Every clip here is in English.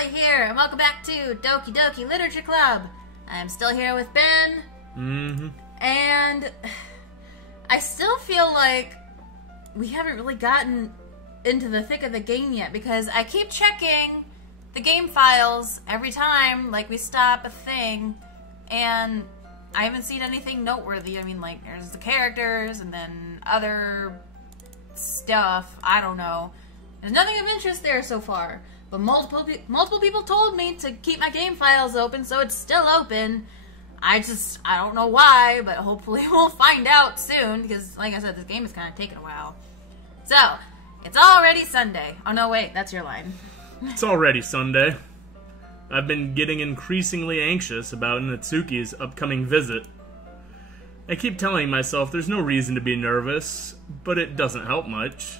Allie here, and welcome back to Doki Doki Literature Club. I'm still here with Ben. And I still feel like we haven't really gotten into the thick of the game yet, because I keep checking the game files every time, like, we stop a thing, and I haven't seen anything noteworthy. I mean, like, there's the characters, and then other stuff, I don't know. There's nothing of interest there so far, but multiple people told me to keep my game files open, so it's still open. I don't know why, but hopefully we'll find out soon, because, like I said, this game is kind of taking a while. So, it's already Sunday. Oh, no, wait, that's your line. It's already Sunday. I've been getting increasingly anxious about Natsuki's upcoming visit. I keep telling myself there's no reason to be nervous, but it doesn't help much.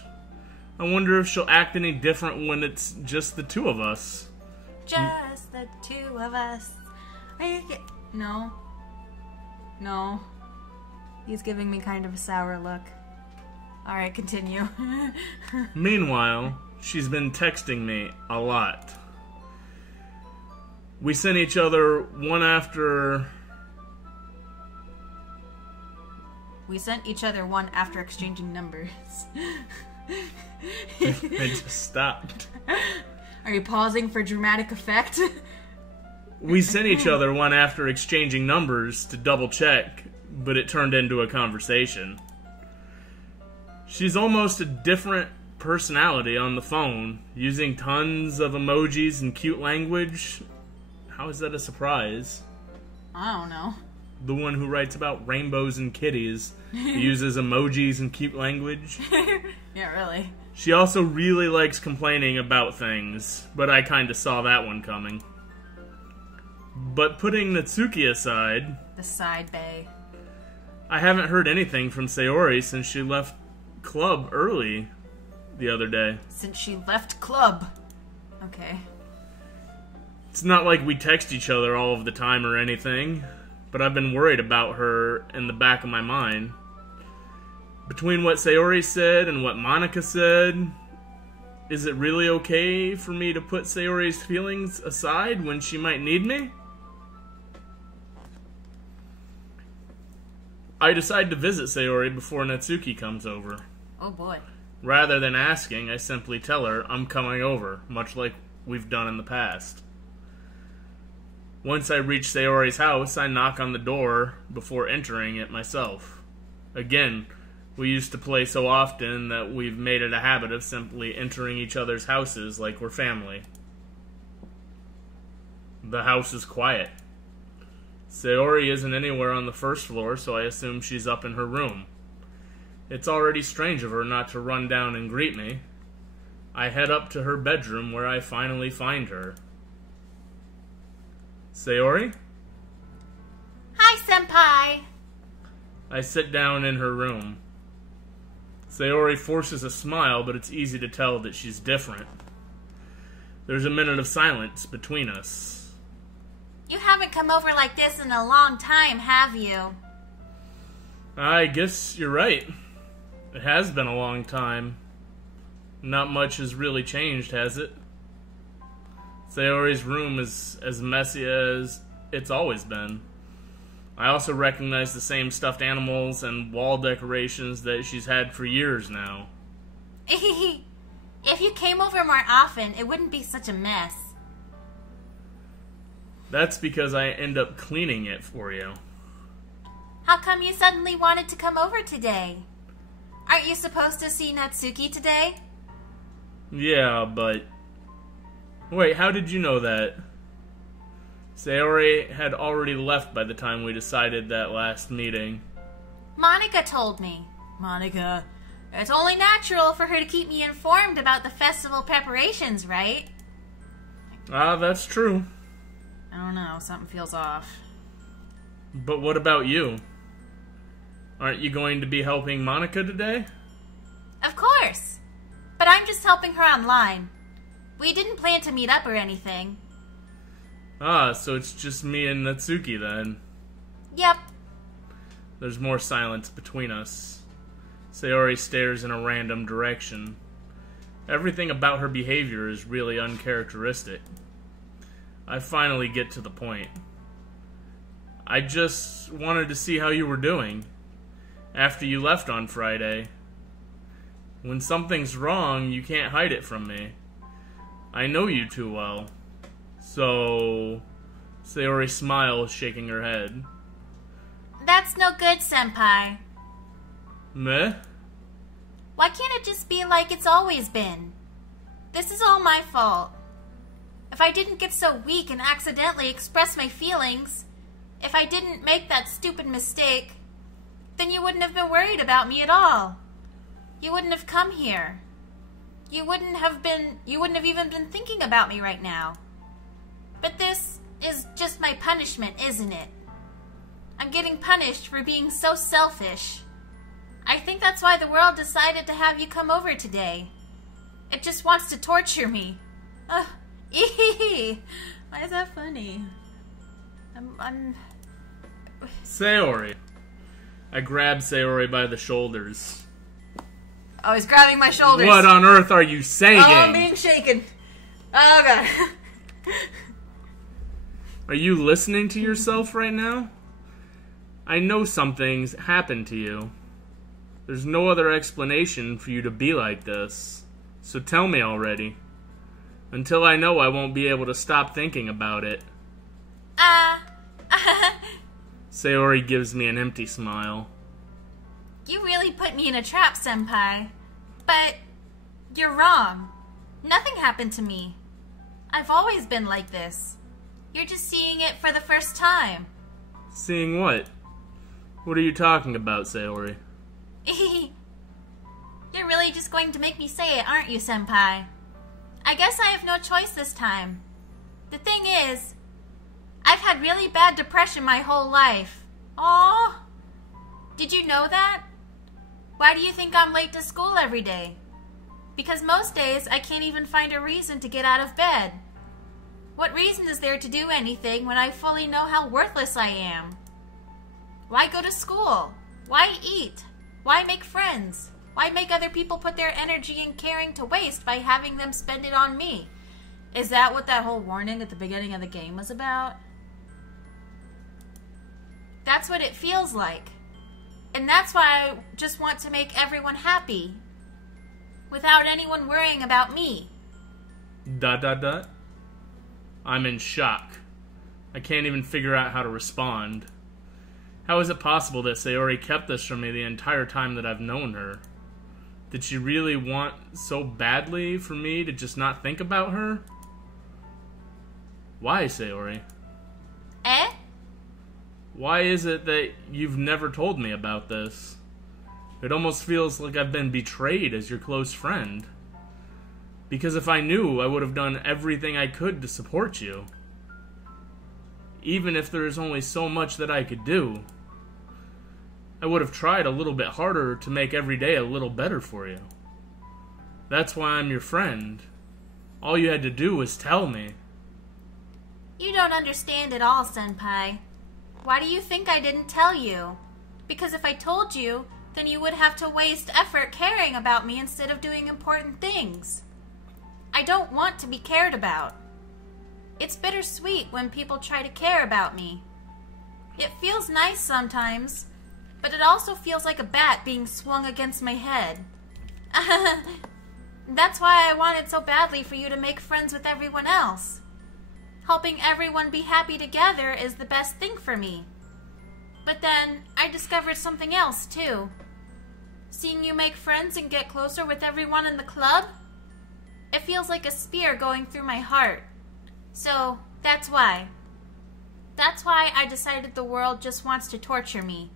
I wonder if she'll act any different when it's just the two of us. Just the two of us. No. No. He's giving me kind of a sour look. Alright, continue. Meanwhile, she's been texting me a lot. We sent each other one after exchanging numbers. I just stopped. Are you pausing for dramatic effect? We sent each other one after exchanging numbers to double check, but it turned into a conversation. She's almost a different personality on the phone, using tons of emojis and cute language. How is that a surprise? I don't know. The one who writes about rainbows and kitties uses emojis and cute language. Yeah, really. She also really likes complaining about things, but I kinda saw that one coming. But putting Natsuki aside... The side bay. I haven't heard anything from Sayori since she left club early the other day. Since she left club. Okay. It's not like we text each other all of the time or anything, but I've been worried about her in the back of my mind. Between what Sayori said and what Monika said, is it really okay for me to put Sayori's feelings aside when she might need me? I decide to visit Sayori before Natsuki comes over. Oh boy. Rather than asking, I simply tell her I'm coming over, much like we've done in the past. Once I reach Sayori's house, I knock on the door before entering it myself. Again, we used to play so often that we've made it a habit of simply entering each other's houses like we're family. The house is quiet. Sayori isn't anywhere on the first floor, so I assume she's up in her room. It's already strange of her not to run down and greet me. I head up to her bedroom where I finally find her. Sayori? Hi, senpai! I sit down in her room. Sayori forces a smile, but it's easy to tell that she's different. There's a minute of silence between us. You haven't come over like this in a long time, have you? I guess you're right. It has been a long time. Not much has really changed, has it? Sayori's room is as messy as it's always been. I also recognize the same stuffed animals and wall decorations that she's had for years now. If you came over more often, it wouldn't be such a mess. That's because I end up cleaning it for you. How come you suddenly wanted to come over today? Aren't you supposed to see Natsuki today? Yeah, but... Wait, how did you know that? Sayori had already left by the time we decided that last meeting. Monika told me. Monika, it's only natural for her to keep me informed about the festival preparations, right? That's true. I don't know, something feels off. But what about you? Aren't you going to be helping Monika today? Of course! But I'm just helping her online. We didn't plan to meet up or anything. So it's just me and Natsuki then. Yep. There's more silence between us. Sayori stares in a random direction. Everything about her behavior is really uncharacteristic. I finally get to the point. I just wanted to see how you were doing after you left on Friday. When something's wrong, you can't hide it from me. I know you too well. So... Sayori smiles, shaking her head. That's no good, Senpai. Meh? Why can't it just be like it's always been? This is all my fault. If I didn't get so weak and accidentally express my feelings, if I didn't make that stupid mistake, then you wouldn't have been worried about me at all. You wouldn't have come here. You wouldn't have even been thinking about me right now. But this is just my punishment, isn't it? I'm getting punished for being so selfish. I think that's why the world decided to have you come over today. It just wants to torture me. Ugh. Why is that funny? I'm... Sayori. I grab Sayori by the shoulders. Oh, he's grabbing my shoulders. What on earth are you saying? Oh, I'm being shaken. Oh, God. Are you listening to yourself right now? I know something's happened to you. There's no other explanation for you to be like this. So tell me already. Until I know, I won't be able to stop thinking about it. Sayori gives me an empty smile. You really put me in a trap, Senpai. But you're wrong. Nothing happened to me. I've always been like this. You're just seeing it for the first time. Seeing what? What are you talking about, Sayori? You're really just going to make me say it, aren't you, Senpai? I guess I have no choice this time. The thing is, I've had really bad depression my whole life. Aww. Did you know that? Why do you think I'm late to school every day? Because most days I can't even find a reason to get out of bed. What reason is there to do anything when I fully know how worthless I am? Why go to school? Why eat? Why make friends? Why make other people put their energy and caring to waste by having them spend it on me? Is that what that whole warning at the beginning of the game was about? That's what it feels like. And that's why I just want to make everyone happy. Without anyone worrying about me. ... I'm in shock. I can't even figure out how to respond. How is it possible that Sayori kept this from me the entire time that I've known her? Did she really want so badly for me to just not think about her? Why, Sayori? Eh? Why is it that you've never told me about this? It almost feels like I've been betrayed as your close friend. Because if I knew, I would have done everything I could to support you. Even if there is only so much that I could do. I would have tried a little bit harder to make every day a little better for you. That's why I'm your friend. All you had to do was tell me. You don't understand at all, Senpai. Why do you think I didn't tell you? Because if I told you, then you would have to waste effort caring about me instead of doing important things. I don't want to be cared about. It's bittersweet when people try to care about me. It feels nice sometimes, but it also feels like a bat being swung against my head. That's why I wanted so badly for you to make friends with everyone else. Helping everyone be happy together is the best thing for me. But then, I discovered something else, too. Seeing you make friends and get closer with everyone in the club, it feels like a spear going through my heart. So, that's why. That's why I decided the world just wants to torture me.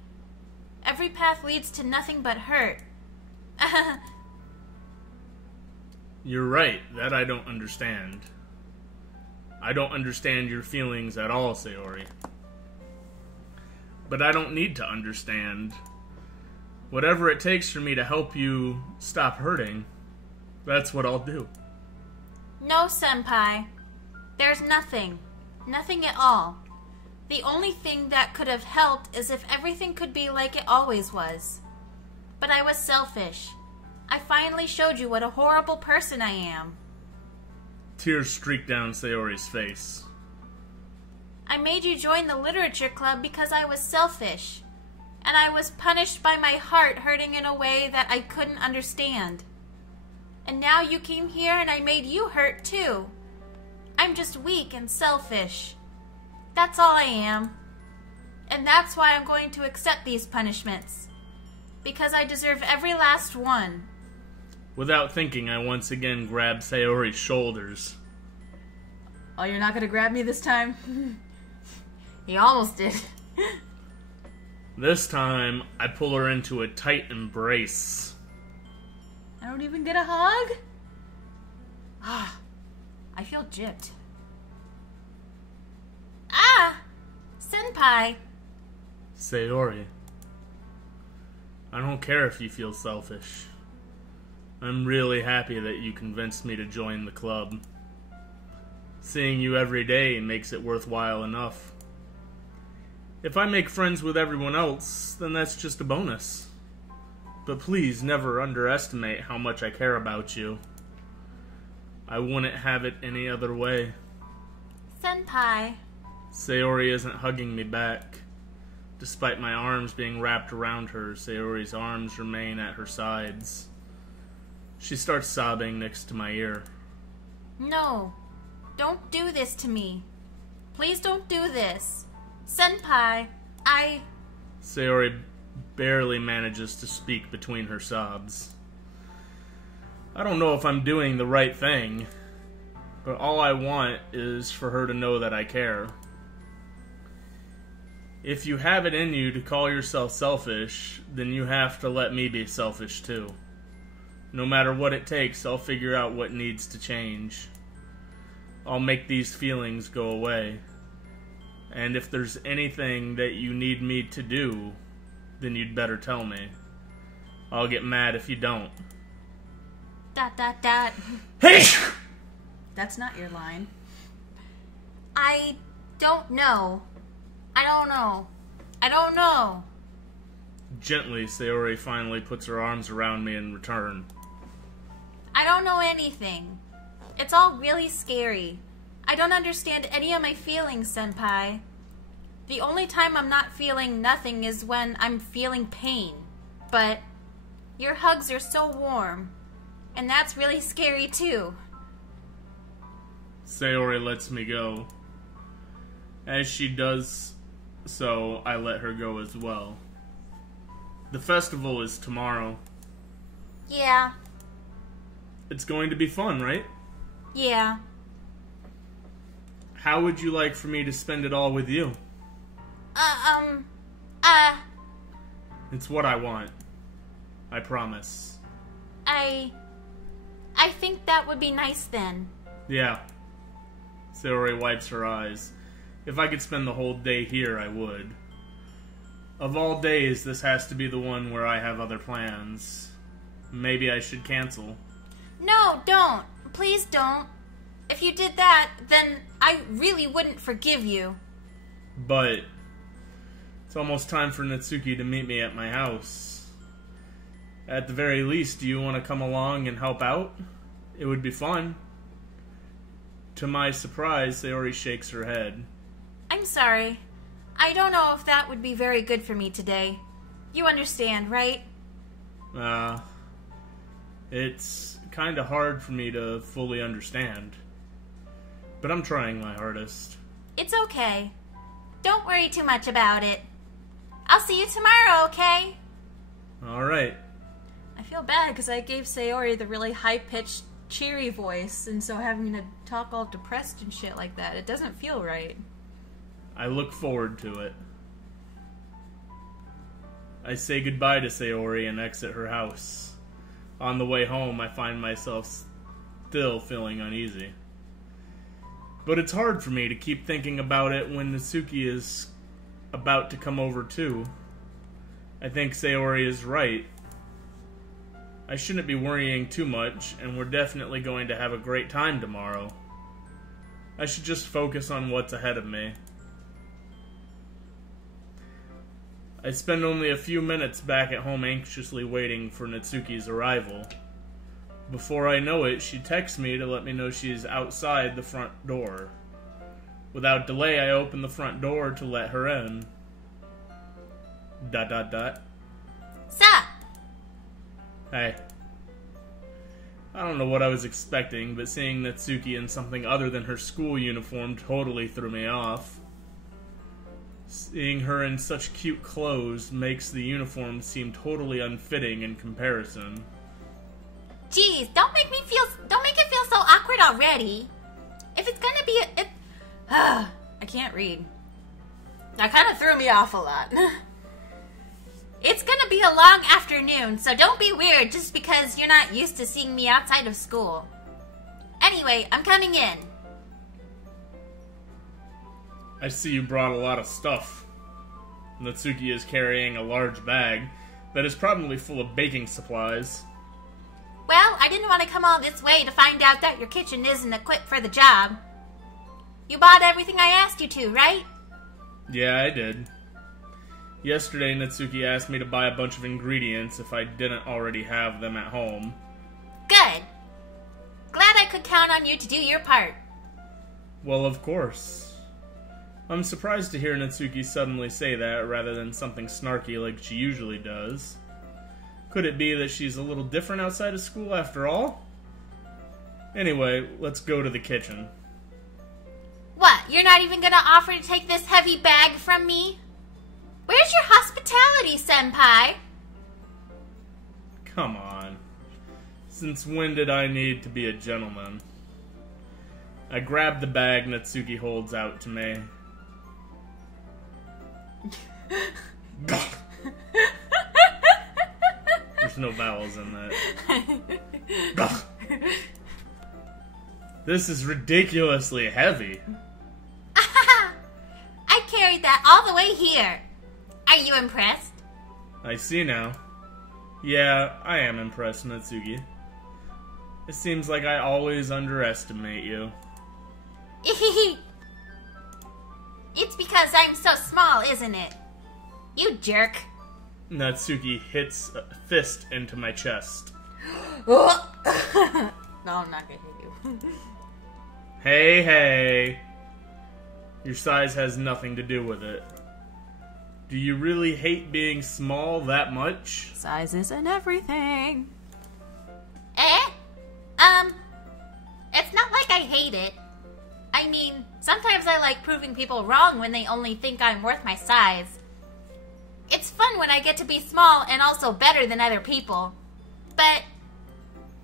Every path leads to nothing but hurt. You're right, that I don't understand. I don't understand your feelings at all, Sayori. But I don't need to understand. Whatever it takes for me to help you stop hurting, that's what I'll do. No, Senpai. There's nothing. Nothing at all. The only thing that could have helped is if everything could be like it always was. But I was selfish. I finally showed you what a horrible person I am. Tears streak down Sayori's face. I made you join the literature club because I was selfish. And I was punished by my heart hurting in a way that I couldn't understand. And now you came here and I made you hurt too. I'm just weak and selfish. That's all I am. And that's why I'm going to accept these punishments. Because I deserve every last one. Without thinking, I once again grabbed Sayori's shoulders. Oh, you're not going to grab me this time? You almost did. This time, I pull her into a tight embrace. I don't even get a hug? Ah, I feel gypped. Ah! Senpai! Sayori, I don't care if you feel selfish. I'm really happy that you convinced me to join the club. Seeing you every day makes it worthwhile enough. If I make friends with everyone else, then that's just a bonus. But please never underestimate how much I care about you. I wouldn't have it any other way. Senpai. Sayori isn't hugging me back. Despite my arms being wrapped around her, Sayori's arms remain at her sides. She starts sobbing next to my ear. No. Don't do this to me. Please don't do this. Senpai, Sayori barely manages to speak between her sobs. I don't know if I'm doing the right thing, but all I want is for her to know that I care. If you have it in you to call yourself selfish, then you have to let me be selfish too. No matter what it takes, I'll figure out what needs to change. I'll make these feelings go away. And if there's anything that you need me to do, then you'd better tell me. I'll get mad if you don't. ... Hey! That's not your line. I don't know. I don't know. Gently, Sayori finally puts her arms around me in return. I don't know anything. It's all really scary. I don't understand any of my feelings, Senpai. The only time I'm not feeling nothing is when I'm feeling pain. But your hugs are so warm. And that's really scary too. Sayori lets me go. As she does so, I let her go as well. The festival is tomorrow. Yeah. It's going to be fun, right? Yeah. How would you like for me to spend it all with you? It's what I want. I promise. I think that would be nice then. Yeah. Sayori wipes her eyes. If I could spend the whole day here, I would. Of all days, this has to be the one where I have other plans. Maybe I should cancel. No, don't. Please don't. If you did that, then I really wouldn't forgive you. But it's almost time for Natsuki to meet me at my house. At the very least, do you want to come along and help out? It would be fun. To my surprise, Sayori shakes her head. I'm sorry. I don't know if that would be very good for me today. You understand, right? It's kind of hard for me to fully understand. But I'm trying my hardest. It's okay. Don't worry too much about it. I'll see you tomorrow, okay? Alright. I feel bad because I gave Sayori the really high-pitched, cheery voice, and so having to talk all depressed and shit like that, it doesn't feel right. I look forward to it. I say goodbye to Sayori and exit her house. On the way home, I find myself still feeling uneasy. But it's hard for me to keep thinking about it when Natsuki is about to come over too. I think Sayori is right. I shouldn't be worrying too much, and we're definitely going to have a great time tomorrow. I should just focus on what's ahead of me. I spend only a few minutes back at home anxiously waiting for Natsuki's arrival. Before I know it, she texts me to let me know she is outside the front door. Without delay, I opened the front door to let her in. ... Sup? Hey. I don't know what I was expecting, but seeing Natsuki in something other than her school uniform totally threw me off. Seeing her in such cute clothes makes the uniform seem totally unfitting in comparison. Jeez, don't make it feel so awkward already. If it's gonna be I can't read. That kind of threw me off a lot. It's gonna be a long afternoon, so don't be weird just because you're not used to seeing me outside of school. Anyway, I'm coming in. I see you brought a lot of stuff. Natsuki is carrying a large bag that is probably full of baking supplies. Well, I didn't want to come all this way to find out that your kitchen isn't equipped for the job. You bought everything I asked you to, right? Yeah, I did. Yesterday, Natsuki asked me to buy a bunch of ingredients if I didn't already have them at home. Good. Glad I could count on you to do your part. Well, of course. I'm surprised to hear Natsuki suddenly say that rather than something snarky like she usually does. Could it be that she's a little different outside of school after all? Anyway, let's go to the kitchen. What, you're not even gonna offer to take this heavy bag from me? Where's your hospitality, senpai? Come on. Since when did I need to be a gentleman? I grab the bag Natsuki holds out to me. There's no vowels in that. This is ridiculously heavy. I carried that all the way here. Are you impressed? I see now. Yeah, I am impressed, Natsuki. It seems like I always underestimate you. It's because I'm so small, isn't it? You jerk. Natsuki hits a fist into my chest. No, I'm not gonna hit you. Hey. Your size has nothing to do with it. Do you really hate being small that much? Size isn't everything. It's not like I hate it. I mean, sometimes I like proving people wrong when they only think I'm worth my size. It's fun when I get to be small and also better than other people. But,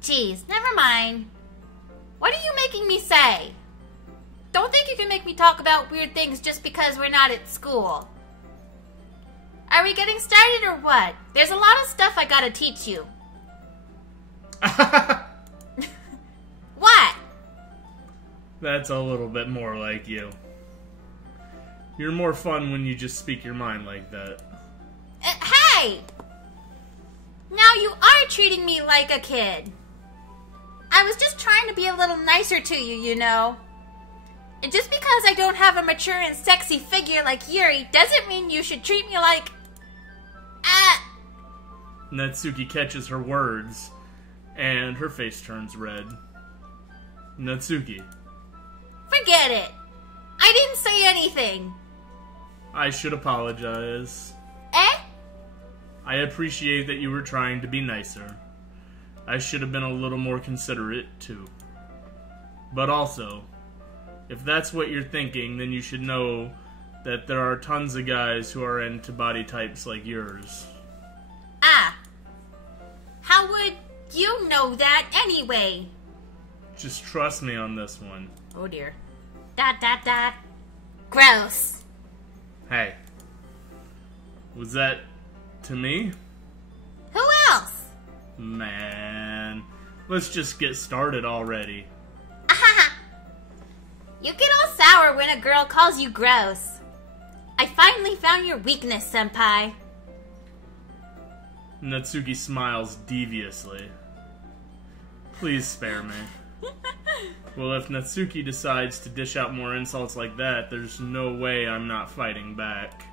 geez, never mind. What are you making me say? Don't think you can make me talk about weird things just because we're not at school. Are we getting started or what? There's a lot of stuff I gotta teach you. What? That's a little bit more like you. You're more fun when you just speak your mind like that. Hey! Now you are treating me like a kid. I was just trying to be a little nicer to you, you know. And just because I don't have a mature and sexy figure like Yuri doesn't mean you should treat me like... Natsuki catches her words, and her face turns red. Natsuki. Forget it. I didn't say anything. I should apologize. I appreciate that you were trying to be nicer. I should have been a little more considerate, too. But also, if that's what you're thinking, then you should know that there are tons of guys who are into body types like yours. How would you know that anyway? Just trust me on this one. Oh dear. ... Gross. Hey. Was that to me? Who else? Man. Let's just get started already. You get all sour when a girl calls you gross. I finally found your weakness, senpai. Natsuki smiles deviously. Please spare me. Well, if Natsuki decides to dish out more insults like that, there's no way I'm not fighting back.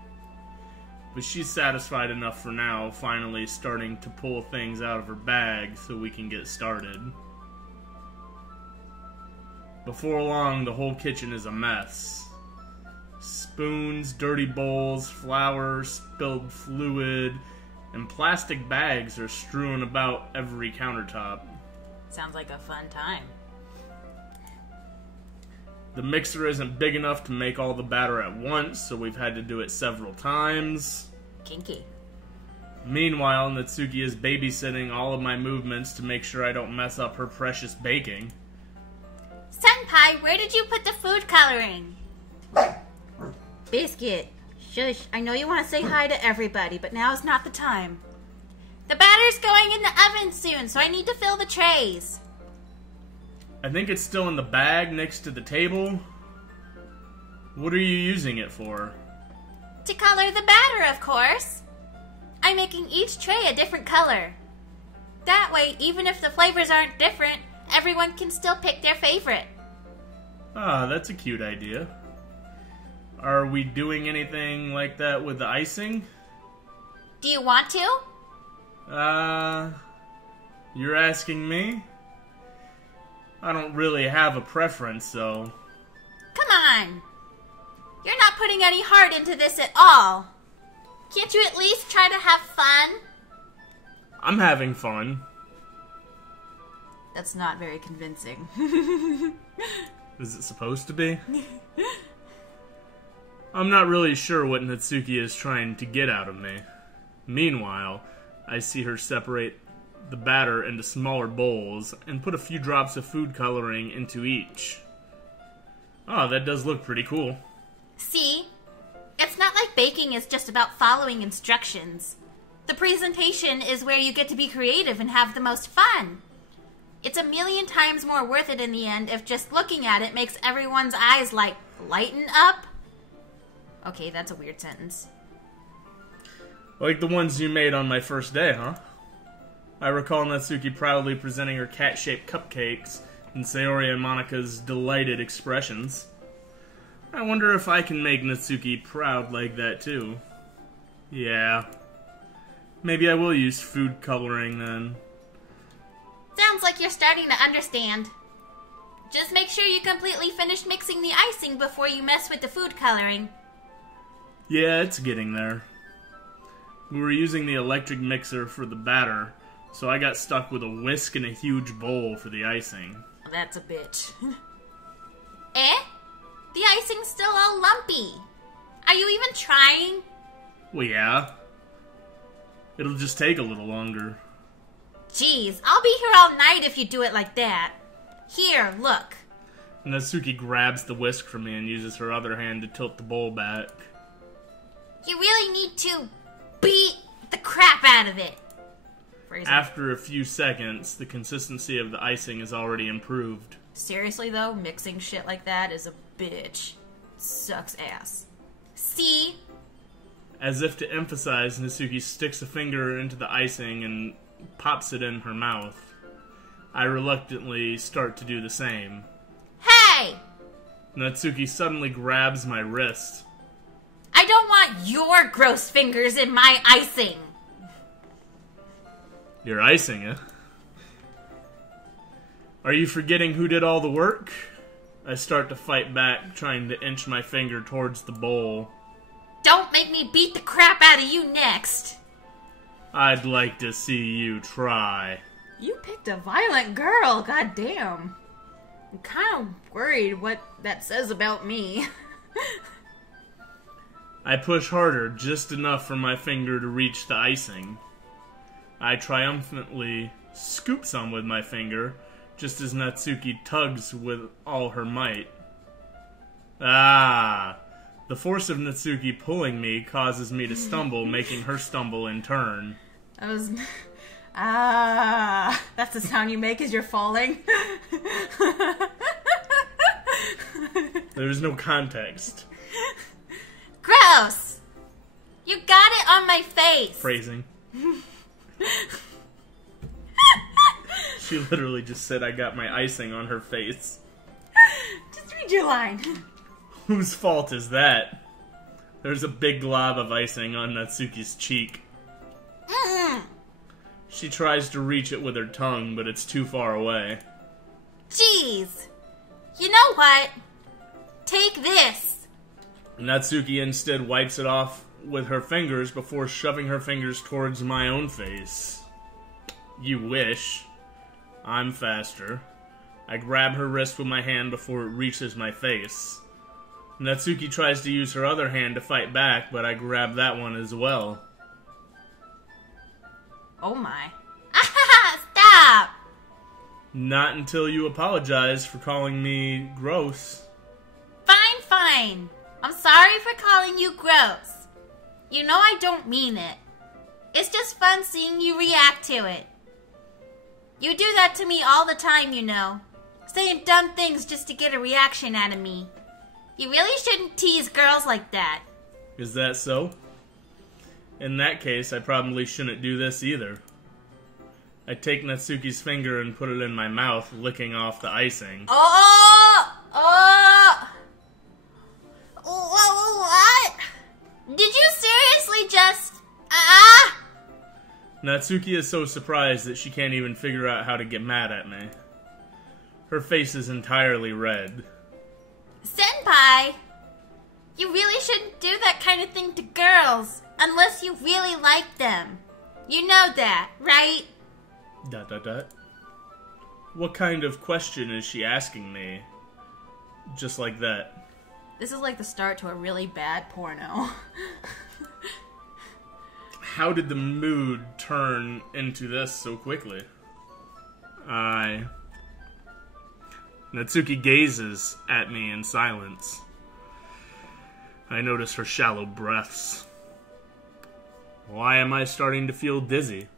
But she's satisfied enough for now, finally starting to pull things out of her bag so we can get started. Before long, the whole kitchen is a mess. Spoons, dirty bowls, flour, spilled fluid, and plastic bags are strewn about every countertop. Sounds like a fun time. The mixer isn't big enough to make all the batter at once, so we've had to do it several times. Kinky. Meanwhile, Natsuki is babysitting all of my movements to make sure I don't mess up her precious baking. Senpai, where did you put the food coloring? Biscuit. Shush, I know you want to say hi to everybody, but now is not the time. The batter's going in the oven soon, so I need to fill the trays. I think it's still in the bag next to the table. What are you using it for? To color the batter, of course. I'm making each tray a different color. That way, even if the flavors aren't different, everyone can still pick their favorite. Ah, that's a cute idea. Are we doing anything like that with the icing? Do you want to? You're asking me? I don't really have a preference, so... Come on! You're not putting any heart into this at all. Can't you at least try to have fun? I'm having fun. That's not very convincing. Is it supposed to be? I'm not really sure what Natsuki is trying to get out of me. Meanwhile, I see her separate the batter into smaller bowls and put a few drops of food coloring into each. Oh, that does look pretty cool. See? It's not like baking is just about following instructions. The presentation is where you get to be creative and have the most fun. It's a million times more worth it in the end if just looking at it makes everyone's eyes, lighten up. Okay, that's a weird sentence. Like the ones you made on my first day, huh? I recall Natsuki proudly presenting her cat-shaped cupcakes and Sayori and Monika's delighted expressions. I wonder if I can make Natsuki proud like that too. Yeah. Maybe I will use food coloring then. Sounds like you're starting to understand. Just make sure you completely finish mixing the icing before you mess with the food coloring. Yeah, it's getting there. We were using the electric mixer for the batter, so I got stuck with a whisk and a huge bowl for the icing. That's a bitch. Eh? The icing's still all lumpy. Are you even trying? Well, yeah. It'll just take a little longer. Jeez, I'll be here all night if you do it like that. Here, look. Natsuki grabs the whisk from me and uses her other hand to tilt the bowl back. You really need to beat the crap out of it. Phrasing. After a few seconds, the consistency of the icing is already improved. Seriously though, mixing shit like that is a bitch. Sucks ass. See? As if to emphasize, Natsuki sticks a finger into the icing and pops it in her mouth. I reluctantly start to do the same. Hey! Natsuki suddenly grabs my wrist. I don't want your gross fingers in my icing! You're icing it? Are you forgetting who did all the work? I start to fight back, trying to inch my finger towards the bowl. Don't make me beat the crap out of you next! I'd like to see you try. You picked a violent girl, goddamn. I'm kind of worried what that says about me. I push harder, just enough for my finger to reach the icing. I triumphantly scoop some with my finger, just as Natsuki tugs with all her might. Ah! The force of Natsuki pulling me causes me to stumble, making her stumble in turn. That was... Ah! That's the sound you make as you're falling. There's no context. Gross! You got it on my face! Phrasing. She literally just said I got my icing on her face. Just read your line. Whose fault is that? There's a big glob of icing on Natsuki's cheek. She tries to reach it with her tongue, but it's too far away. Jeez! You know what? Take this! Natsuki instead wipes it off with her fingers before shoving her fingers towards my own face. You wish. I'm faster. I grab her wrist with my hand before it reaches my face. Natsuki tries to use her other hand to fight back, but I grab that one as well. Oh my. Stop! Not until you apologize for calling me gross. Fine, fine. I'm sorry for calling you gross. You know I don't mean it. It's just fun seeing you react to it. You do that to me all the time, you know. Saying dumb things just to get a reaction out of me. You really shouldn't tease girls like that. Is that so? In that case, I probably shouldn't do this either. I take Natsuki's finger and put it in my mouth, licking off the icing. What? Did you seriously just... Natsuki is so surprised that she can't even figure out how to get mad at me. Her face is entirely red. Senpai, you really shouldn't do that kind of thing to girls unless you really like them. You know that, right? ... What kind of question is she asking me? Just like that. This is like the start to a really bad porno. How did the mood turn into this so quickly? Natsuki gazes at me in silence. I notice her shallow breaths. Why am I starting to feel dizzy?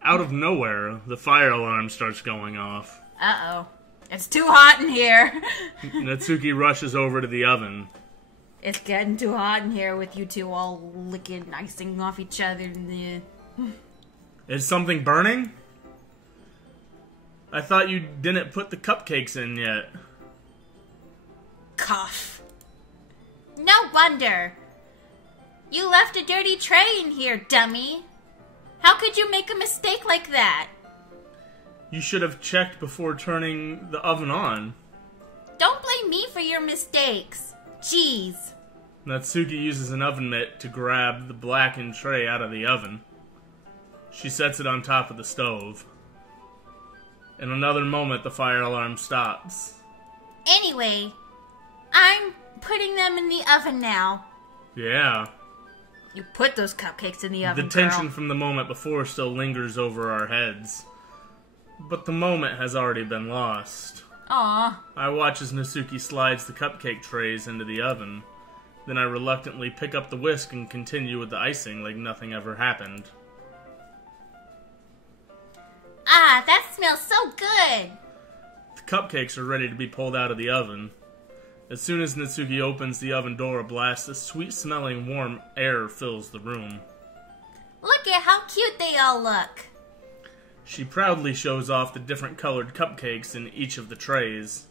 Out of nowhere, the fire alarm starts going off. Uh-oh. It's too hot in here. Natsuki rushes over to the oven. It's getting too hot in here with you two all licking icing off each other. Is something burning? I thought you didn't put the cupcakes in yet. Cough. No wonder. You left a dirty tray in here, dummy. How could you make a mistake like that? You should have checked before turning the oven on. Don't blame me for your mistakes. Jeez. Natsuki uses an oven mitt to grab the blackened tray out of the oven. She sets it on top of the stove. In another moment, the fire alarm stops. Anyway, I'm putting them in the oven now. Yeah. You put those cupcakes in the oven, The tension from the moment before still lingers over our heads. But the moment has already been lost. Aw. I watch as Natsuki slides the cupcake trays into the oven. Then I reluctantly pick up the whisk and continue with the icing like nothing ever happened. Ah, that smells so good! The cupcakes are ready to be pulled out of the oven. As soon as Natsuki opens the oven door, a blast of sweet-smelling warm air fills the room. Look at how cute they all look! She proudly shows off the different colored cupcakes in each of the trays.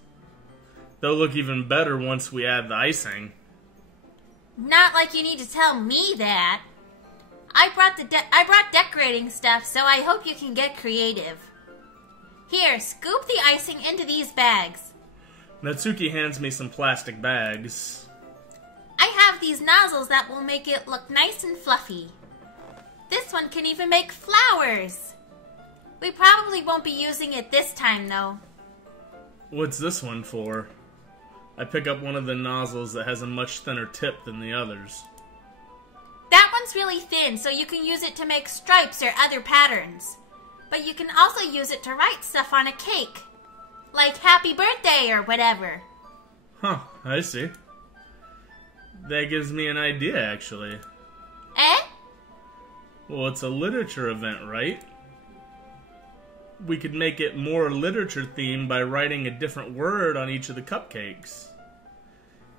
They'll look even better once we add the icing. Not like you need to tell me that. I brought decorating stuff, so I hope you can get creative. Here, scoop the icing into these bags. Natsuki hands me some plastic bags. I have these nozzles that will make it look nice and fluffy. This one can even make flowers. We probably won't be using it this time, though. What's this one for? I pick up one of the nozzles that has a much thinner tip than the others. That one's really thin, so you can use it to make stripes or other patterns. But you can also use it to write stuff on a cake. Like happy birthday or whatever. Huh, I see. That gives me an idea, actually. Eh? Well, it's a literature event, right? We could make it more literature-themed by writing a different word on each of the cupcakes.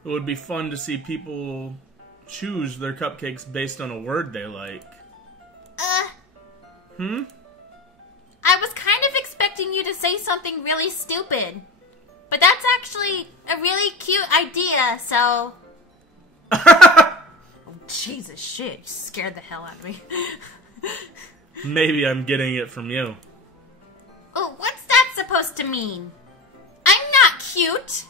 It would be fun to see people choose their cupcakes based on a word they like. I was kind of expecting you to say something really stupid. But that's actually a really cute idea, so... Oh, Jesus, shit. You scared the hell out of me. Maybe I'm getting it from you. Oh, what's that supposed to mean? I'm not cute.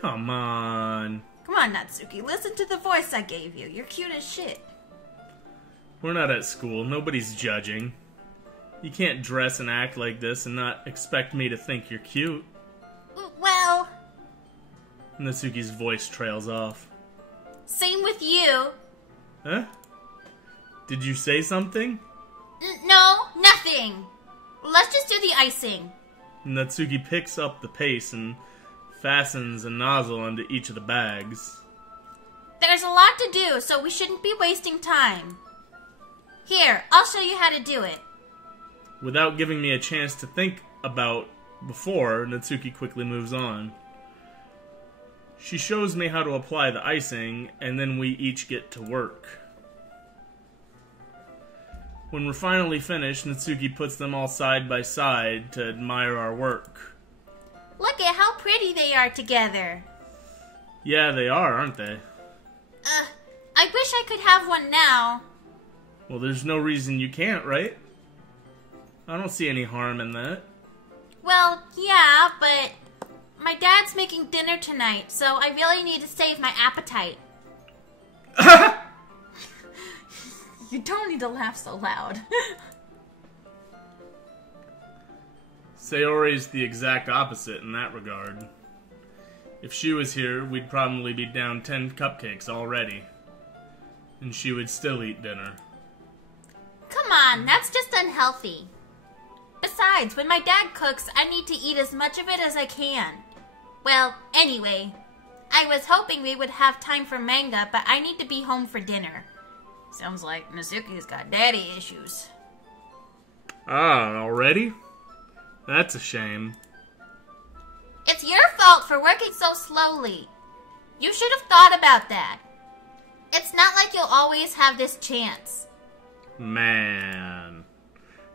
Come on. Come on, Natsuki. Listen to the voice I gave you. You're cute as shit. We're not at school. Nobody's judging. You can't dress and act like this and not expect me to think you're cute. Well... Natsuki's voice trails off. Same with you. Huh? Did you say something? No, nothing. Let's just do the icing. Natsuki picks up the paste and fastens a nozzle onto each of the bags. There's a lot to do, so we shouldn't be wasting time. Here, I'll show you how to do it. Without giving me a chance to think about before, Natsuki quickly moves on. She shows me how to apply the icing, and then we each get to work. When we're finally finished, Natsuki puts them all side by side to admire our work. Look at how pretty they are together. Yeah, they are, aren't they? I wish I could have one now. Well, there's no reason you can't, right? I don't see any harm in that. Well, yeah, but my dad's making dinner tonight, so I really need to save my appetite. You don't need to laugh so loud. Sayori's the exact opposite in that regard. If she was here, we'd probably be down 10 cupcakes already. And she would still eat dinner. Come on, that's just unhealthy. Besides, when my dad cooks, I need to eat as much of it as I can. Well, anyway, I was hoping we would have time for manga, but I need to be home for dinner. Sounds like Natsuki's got daddy issues. Ah, already? That's a shame. It's your fault for working so slowly. You should have thought about that. It's not like you'll always have this chance. Man.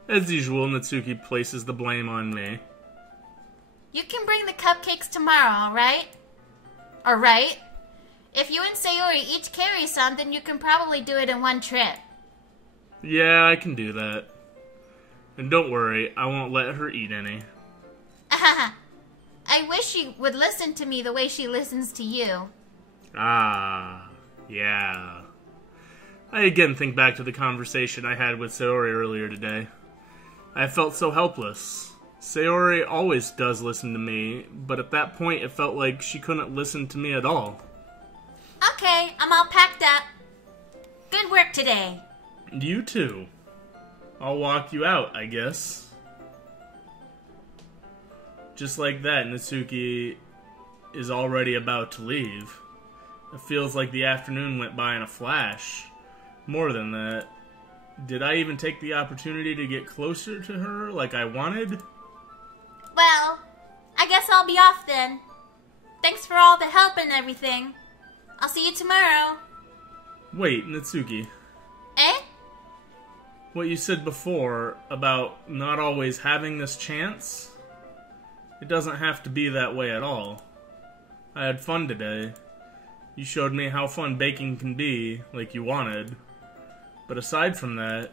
As usual, Natsuki places the blame on me. You can bring the cupcakes tomorrow, alright? Alright? If you and Sayori each carry some, then you can probably do it in one trip. Yeah, I can do that. And don't worry, I won't let her eat any. I wish she would listen to me the way she listens to you. Ah, yeah. I again think back to the conversation I had with Sayori earlier today. I felt so helpless. Sayori always does listen to me, but at that point it felt like she couldn't listen to me at all. Okay, I'm all packed up. Good work today. You too. I'll walk you out, I guess. Just like that, Natsuki is already about to leave. It feels like the afternoon went by in a flash. More than that, did I even take the opportunity to get closer to her like I wanted? Well, I guess I'll be off then. Thanks for all the help and everything. I'll see you tomorrow. Wait, Natsuki. Eh? What you said before about not always having this chance? It doesn't have to be that way at all. I had fun today. You showed me how fun baking can be, like you wanted. But aside from that,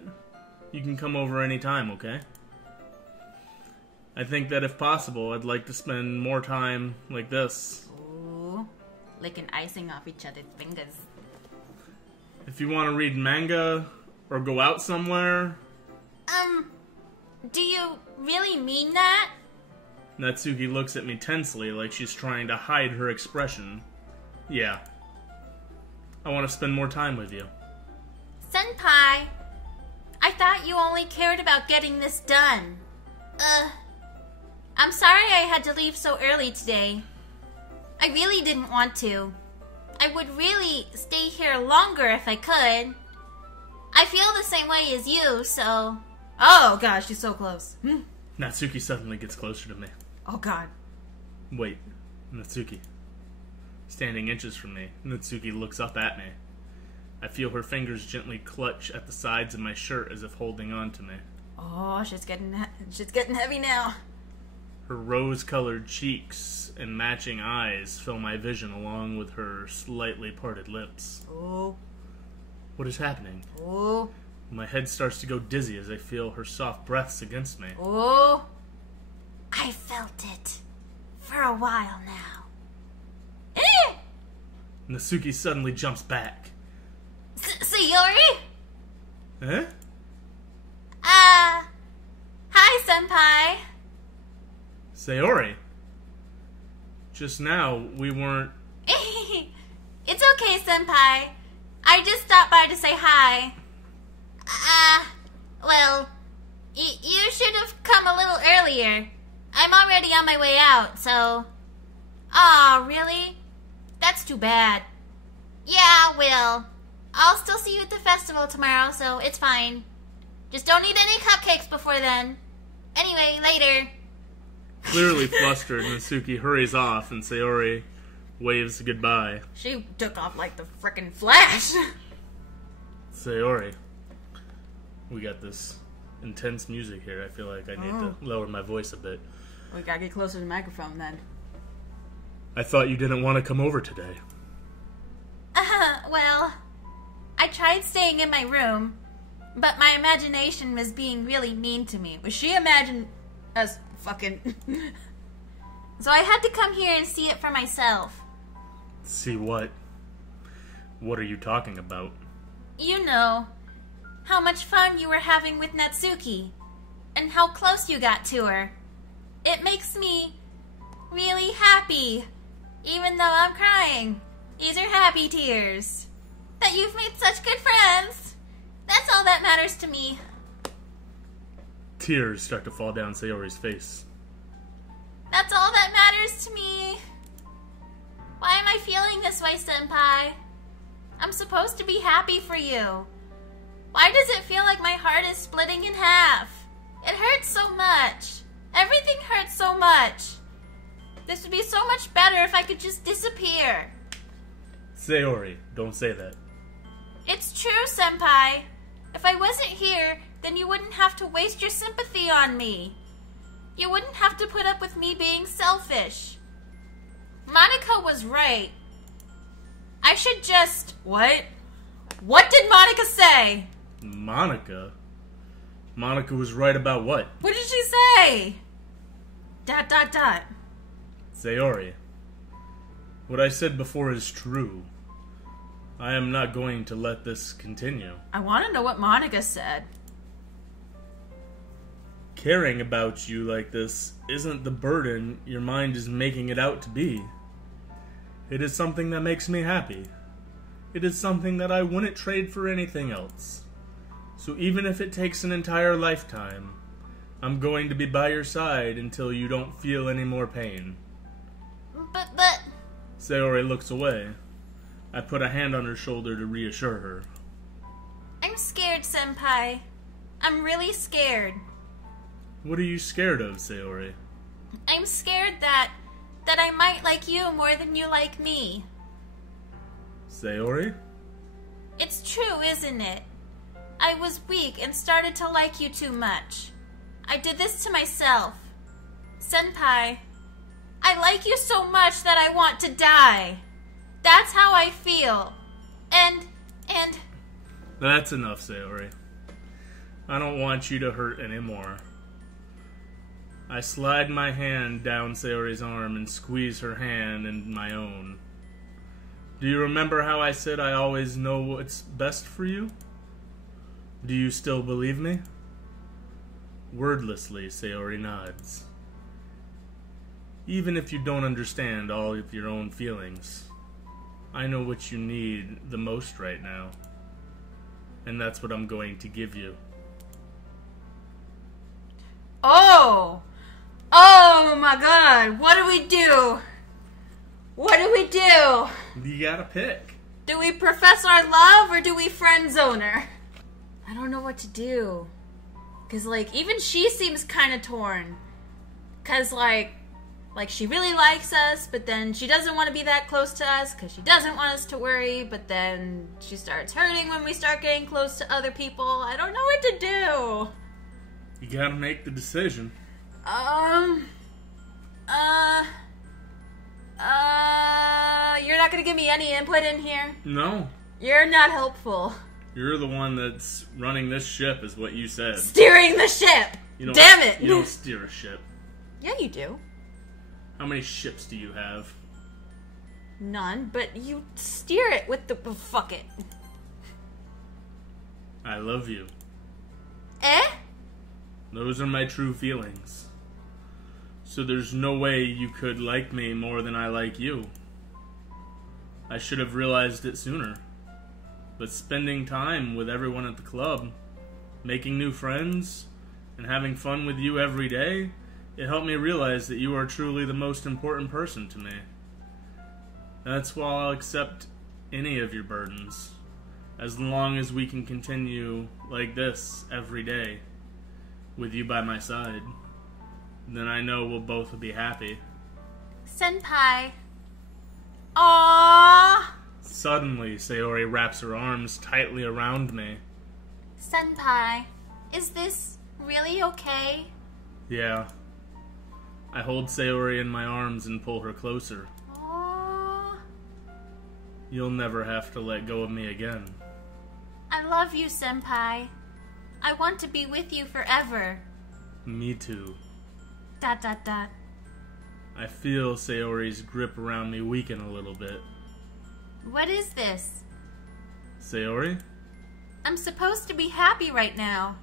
you can come over anytime, okay? I think that if possible, I'd like to spend more time like this. Ooh, licking icing off each other's fingers. If you want to read manga, or go out somewhere... Do you really mean that? Natsuki looks at me tensely like she's trying to hide her expression. Yeah. I want to spend more time with you. Senpai, I thought you only cared about getting this done. I'm sorry I had to leave so early today. I really didn't want to. I would really stay here longer if I could. I feel the same way as you, so... Oh gosh, she's so close. Natsuki suddenly gets closer to me. Oh god. Wait, Natsuki. Standing inches from me, Natsuki looks up at me. I feel her fingers gently clutch at the sides of my shirt as if holding on to me. Oh, she's getting heavy now. Her rose-colored cheeks and matching eyes fill my vision along with her slightly parted lips. Oh. What is happening? Oh. My head starts to go dizzy as I feel her soft breaths against me. Oh. I felt it. for a while now. Natsuki suddenly jumps back. Sayori? Eh? Hi, Senpai. Sayori. Just now, we weren't... It's okay, Senpai. I just stopped by to say hi. Well, you should have come a little earlier. I'm already on my way out, so... Aw, really? That's too bad. Yeah, well, I'll still see you at the festival tomorrow, so it's fine. Just don't eat any cupcakes before then. Anyway, later. Clearly flustered, Natsuki hurries off and Sayori waves goodbye. She took off like the frickin' Flash. Sayori, we got this intense music here. I feel like I need to lower my voice a bit. We gotta get closer to the microphone then. I thought you didn't want to come over today. Well, I tried staying in my room, but my imagination was being really mean to me. Was she imagined us fucking... So I had to come here and see it for myself. See what? What are you talking about? You know, how much fun you were having with Natsuki, and how close you got to her. It makes me really happy, even though I'm crying. These are happy tears. That you've made such good friends. That's all that matters to me. Tears start to fall down Sayori's face. That's all that matters to me. Why am I feeling this way, Senpai? I'm supposed to be happy for you. Why does it feel like my heart is splitting in half? It hurts so much. Everything hurts so much. This would be so much better if I could just disappear. Sayori, don't say that. It's true, Senpai. If I wasn't here, then you wouldn't have to waste your sympathy on me. You wouldn't have to put up with me being selfish. Monica was right. I should just... What? What did Monica say? Monica? Monica was right about what? What did she say? ... Sayori, what I said before is true. I am not going to let this continue. I want to know what Monica said. Caring about you like this isn't the burden your mind is making it out to be. It is something that makes me happy. It is something that I wouldn't trade for anything else. So even if it takes an entire lifetime, I'm going to be by your side until you don't feel any more pain. But... Sayori looks away. I put a hand on her shoulder to reassure her. I'm scared, Senpai. I'm really scared. What are you scared of, Sayori? I'm scared that I might like you more than you like me. Sayori? It's true, isn't it? I was weak and started to like you too much. I did this to myself. Senpai, I like you so much that I want to die. That's how I feel. And... That's enough, Sayori. I don't want you to hurt anymore. I slide my hand down Sayori's arm and squeeze her hand in my own. Do you remember how I said I always know what's best for you? Do you still believe me? Wordlessly, Sayori nods. Even if you don't understand all of your own feelings, I know what you need the most right now. And that's what I'm going to give you. Oh my god, what do we do? What do we do? You gotta pick. Do we profess our love or do we friend zone her? I don't know what to do. Cause like, even she seems kind of torn. Cause like she really likes us, but then she doesn't want to be that close to us because she doesn't want us to worry, but then she starts hurting when we start getting close to other people. I don't know what to do. You gotta make the decision. You're not gonna give me any input in here? No. You're not helpful. You're the one that's running this ship, is what you said. Steering the ship! Damn it! You don't steer a ship. Yeah, you do. How many ships do you have? None, but you steer it with the... fuck it. I love you. Eh? Those are my true feelings. So there's no way you could like me more than I like you. I should have realized it sooner. But spending time with everyone at the club, making new friends, and having fun with you every day, it helped me realize that you are truly the most important person to me. That's why I'll accept any of your burdens, as long as we can continue like this every day, with you by my side. Then I know we'll both be happy. Senpai. Aww. Suddenly, Sayori wraps her arms tightly around me. Senpai, is this really okay? Yeah. I hold Sayori in my arms and pull her closer. Aww. You'll never have to let go of me again. I love you, Senpai. I want to be with you forever. Me too. ... I feel Sayori's grip around me weaken a little bit. What is this? Sayori? I'm supposed to be happy right now.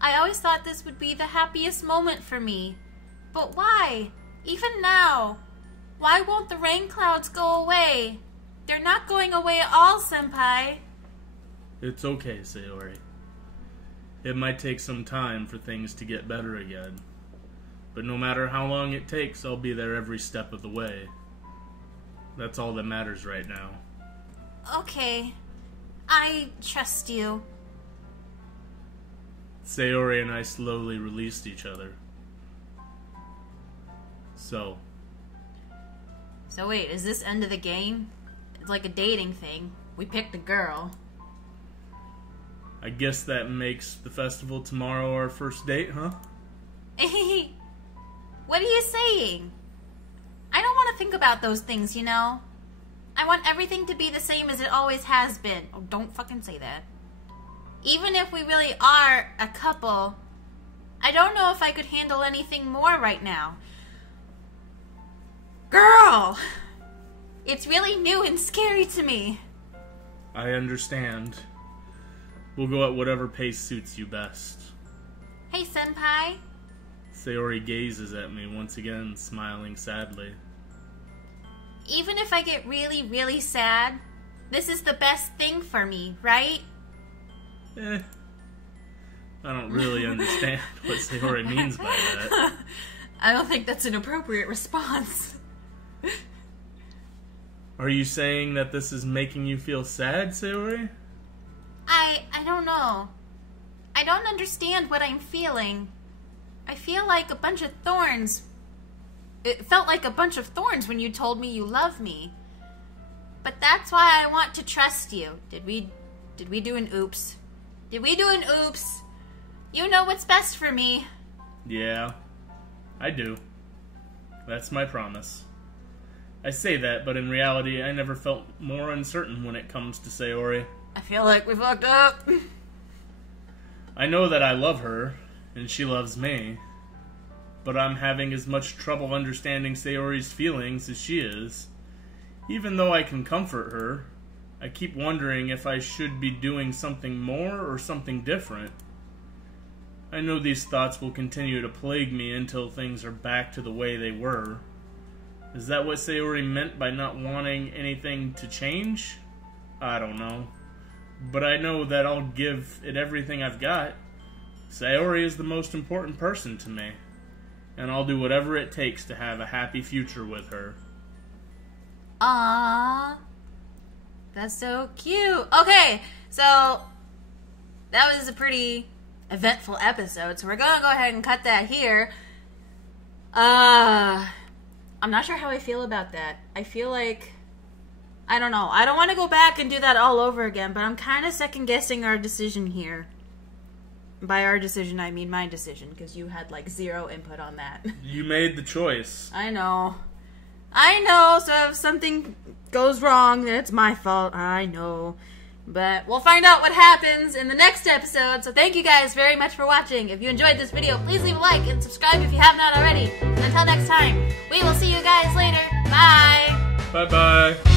I always thought this would be the happiest moment for me. But why? Even now? Why won't the rain clouds go away? They're not going away at all, Senpai. It's okay, Sayori. It might take some time for things to get better again. But no matter how long it takes, I'll be there every step of the way. That's all that matters right now. Okay. I trust you. Sayori and I slowly released each other. So wait, is this end of the game? It's like a dating thing. We picked a girl. I guess that makes the festival tomorrow our first date, huh? What are you saying? I don't want to think about those things, you know? I want everything to be the same as it always has been. Oh, don't fucking say that. Even if we really are a couple, I don't know if I could handle anything more right now. Girl! It's really new and scary to me. I understand. We'll go at whatever pace suits you best. Hey, Senpai. Sayori gazes at me once again, smiling sadly. Even if I get really, really sad, this is the best thing for me, right? I don't really understand what Sayori means by that. I don't think that's an appropriate response. Are you saying that this is making you feel sad, Sayori? I don't know. I don't understand what I'm feeling. I feel like a bunch of thorns. It felt like a bunch of thorns when you told me you love me. But that's why I want to trust you. Did we do an oops? Did we do an oops? You know what's best for me. Yeah, I do. That's my promise. I say that, but in reality, I never felt more uncertain when it comes to Sayori. I feel like we fucked up. I know that I love her, and she loves me, but I'm having as much trouble understanding Sayori's feelings as she is. Even though I can comfort her, I keep wondering if I should be doing something more or something different. I know these thoughts will continue to plague me until things are back to the way they were. Is that what Sayori meant by not wanting anything to change? I don't know. But I know that I'll give it everything I've got. Sayori is the most important person to me, and I'll do whatever it takes to have a happy future with her. Aww. That's so cute. Okay, so that was a pretty eventful episode, so we're gonna go ahead and cut that here. I'm not sure how I feel about that. I feel like, I don't know. I don't want to go back and do that all over again, but I'm kind of second-guessing our decision here. By our decision, I mean my decision, because you had, like, zero input on that. You made the choice. I know, so if something goes wrong, then it's my fault. I know. But we'll find out what happens in the next episode, so thank you guys very much for watching. If you enjoyed this video, please leave a like and subscribe if you have not already. And until next time, we will see you guys Bye-bye.